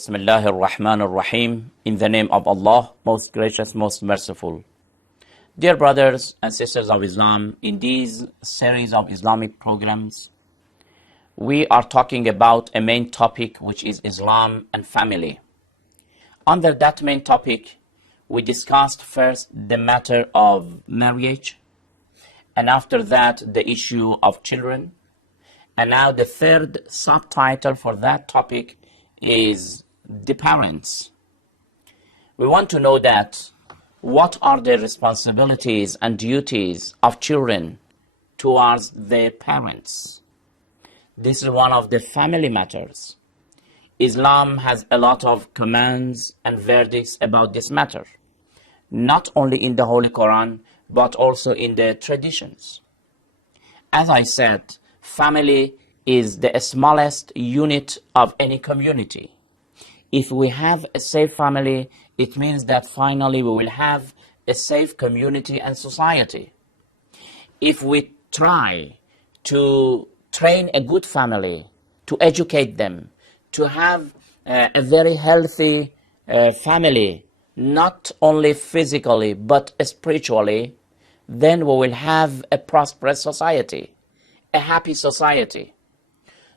Bismillah ar-Rahman ar-Rahim. In the name of Allah, most gracious, most merciful. Dear brothers and sisters of Islam, in these series of Islamic programs, we are talking about a main topic, which is Islam and family. Under that main topic, we discussed first the matter of marriage, and after that the issue of children. And now the third subtitle for that topic is the parents. We want to know that what are the responsibilities and duties of children towards their parents. This is one of the family matters. Islam has a lot of commands and verdicts about this matter, not only in the Holy Quran, but also in the traditions. As I said, family is the smallest unit of any community. If we have a safe family, it means that finally we will have a safe community and society. If we try to train a good family, to educate them, to have a very healthy family, not only physically but spiritually, then we will have a prosperous society, a happy society.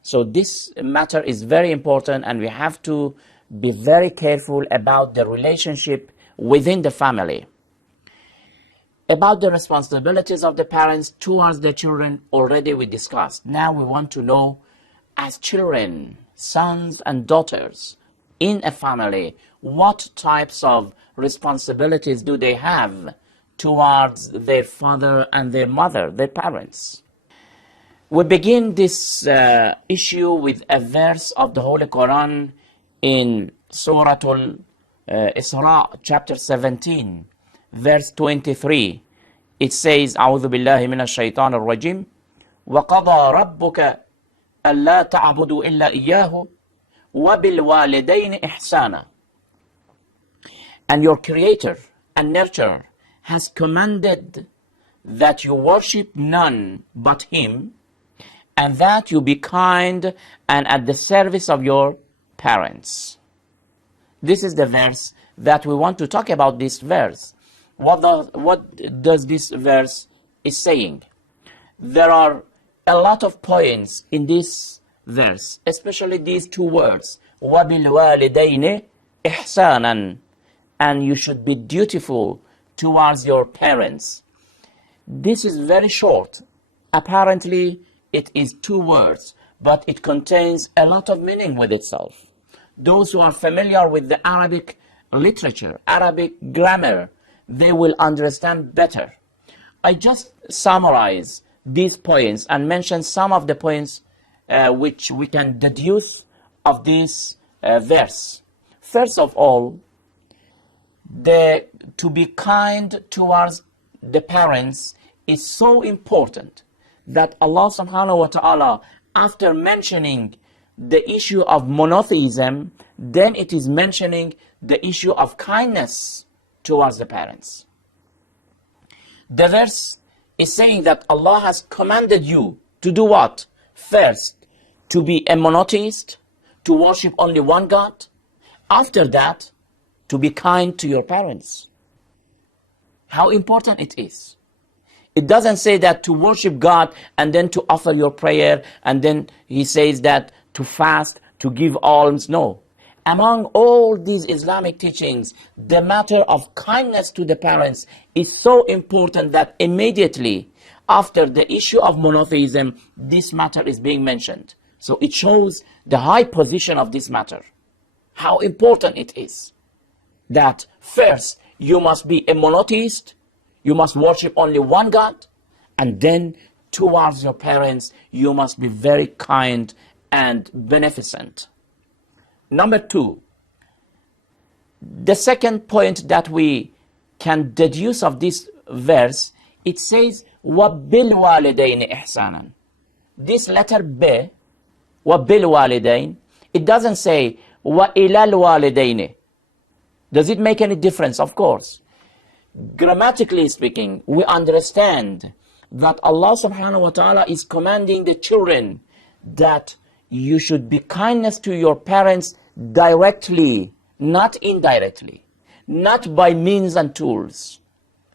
So this matter is very important, and we have to be very careful about the relationship within the family. About the responsibilities of the parents towards the children, already we discussed. Now we want to know, as children, sons and daughters in a family, what types of responsibilities do they have towards their father and their mother, their parents? We begin this issue with a verse of the Holy Quran in Surah Al-Isra, chapter 17, verse 23. It says, أعوذ بالله من الشيطان الرجيم وقضى ربك ألا تعبدوا إلا إياه وبالوالدين إحسانا. And your Creator and Nurturer has commanded that you worship none but Him, and that you be kind and at the service of your parents. This is the verse that we want to talk about. This verse, what does this verse is saying? There are a lot of points in this verse, especially these two words, وَبِالْوَالِدَيْنِ إِحْسَانًا, and you should be dutiful towards your parents. This is very short. Apparently, it is two words, but it contains a lot of meaning with itself. Those who are familiar with the Arabic literature, Arabic grammar, they will understand better. I just summarize these points and mention some of the points which we can deduce of this verse. First of all, to be kind towards the parents is so important that Allah subhanahu wa ta'ala, after mentioning the issue of monotheism, then it is mentioning the issue of kindness towards the parents. The verse is saying that Allah has commanded you to do what? First, to be a monotheist, to worship only one God. After that, to be kind to your parents. How important it is. It doesn't say that to worship God and then to offer your prayer, and then he says that to fast, to give alms. No. Among all these Islamic teachings, the matter of kindness to the parents is so important that immediately after the issue of monotheism, this matter is being mentioned. So it shows the high position of this matter. How important it is that first you must be a monotheist, you must worship only one God, and then towards your parents, you must be very kind and beneficent. Number two, the second point that we can deduce of this verse, it says, وَبِالْوَالِدَيْنِ إِحْسَانًا. This letter B, وَبِالْوَالِدَيْنِ, it doesn't say وَإِلَى الْوَالِدَيْنِ. Does it make any difference? Of course. Grammatically speaking, we understand that Allah subhanahu wa ta'ala is commanding the children that you should be kindness to your parents directly, not indirectly, not by means and tools.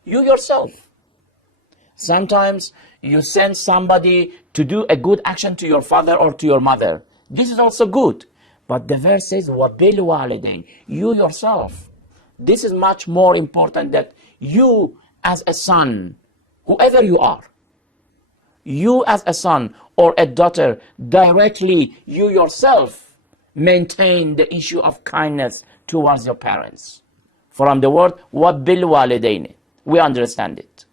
You yourself. Sometimes you send somebody to do a good action to your father or to your mother. This is also good. But the verse says, وَبِالْوَالِدَيْنِ. You yourself. This is much more important, that you as a son, whoever you are, you as a son or a daughter, directly, you yourself maintain the issue of kindness towards your parents. From the word وَبِالْوَالِدَيْنِ. We understand it.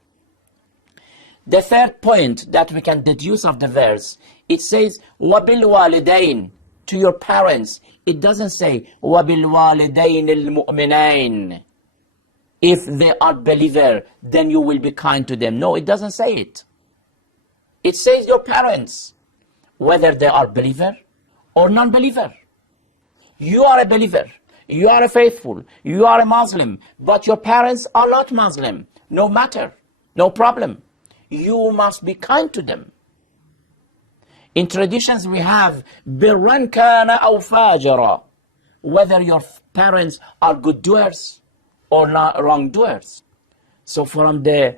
The third point that we can deduce of the verse, it says وَبِالْوَالِدَيْنِ, to your parents. It doesn't say وَبِالْوَالِدَيْنِ الْمُؤْمِنَيْنِ. If they are believer, then you will be kind to them. No, it doesn't say it. It says your parents, whether they are believer or non-believer. You are a believer, you are a faithful, you are a Muslim, but your parents are not Muslim. No matter, no problem. You must be kind to them. In traditions we have بِرًّا كَانَ أَوْ فَاجِرًا, whether your parents are good doers or not wrongdoers. So from the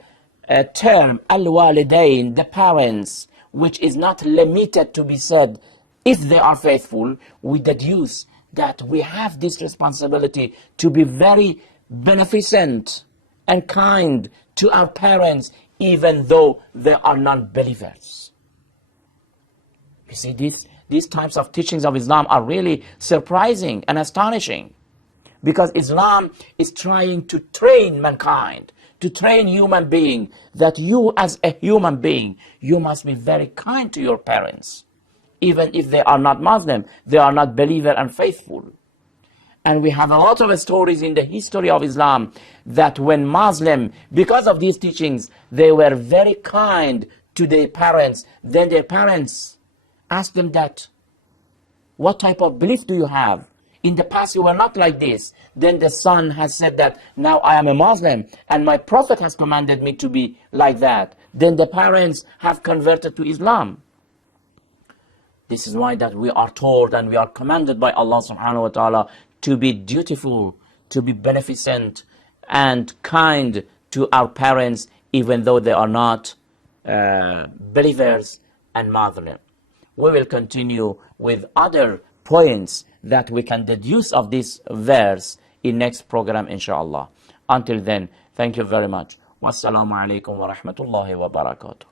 term al-walidain, the parents, which is not limited to be said if they are faithful, we deduce that we have this responsibility to be very beneficent and kind to our parents, even though they are non-believers. You see, these types of teachings of Islam are really surprising and astonishing, because Islam is trying to train mankind, to train human being, that you as a human being, you must be very kind to your parents. Even if they are not Muslim, they are not believer and faithful. And we have a lot of stories in the history of Islam that when Muslim, because of these teachings, they were very kind to their parents, then their parents asked them that, what type of belief do you have? In the past you were not like this. Then the son has said that, now I am a Muslim and my prophet has commanded me to be like that. Then the parents have converted to Islam. This is why that we are told and we are commanded by Allah subhanahu wa ta'ala to be dutiful, to be beneficent and kind to our parents, even though they are not believers and Muslim. We will continue with other points that we can deduce of this verse in next program, inshallah. Until then, thank you very much. Wassalamu alaikum wa rahmatullahi wa barakatuh.